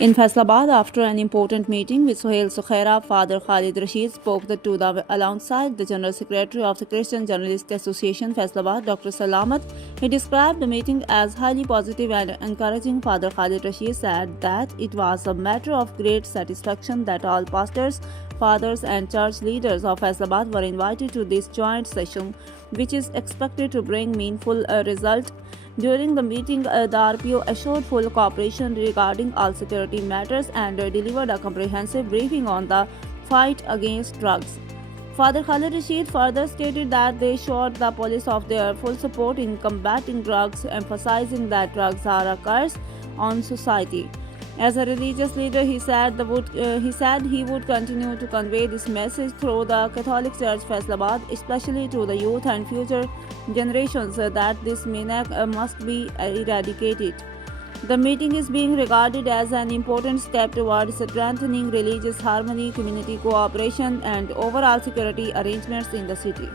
In Faisalabad, after an important meeting with Sohail Sukhaira, Father Khalid Rasheed spoke alongside the General Secretary of the Christian Journalists Association, Faisalabad, Dr. Salamat. He described the meeting as highly positive and encouraging. Father Khalid Rasheed said that it was a matter of great satisfaction that all pastors, fathers, and church leaders of Faisalabad were invited to this joint session, which is expected to bring meaningful result. During the meeting, the RPO assured full cooperation regarding all security matters and delivered a comprehensive briefing on the fight against drugs. Father Khalid Rasheed further stated that they assured the police of their full support in combating drugs, emphasizing that drugs are a curse on society. As a religious leader, he said he would continue to convey this message through the Catholic Church Faisalabad, especially to the youth and future generations, that this menace must be eradicated. The meeting is being regarded as an important step towards strengthening religious harmony, community cooperation, and overall security arrangements in the city.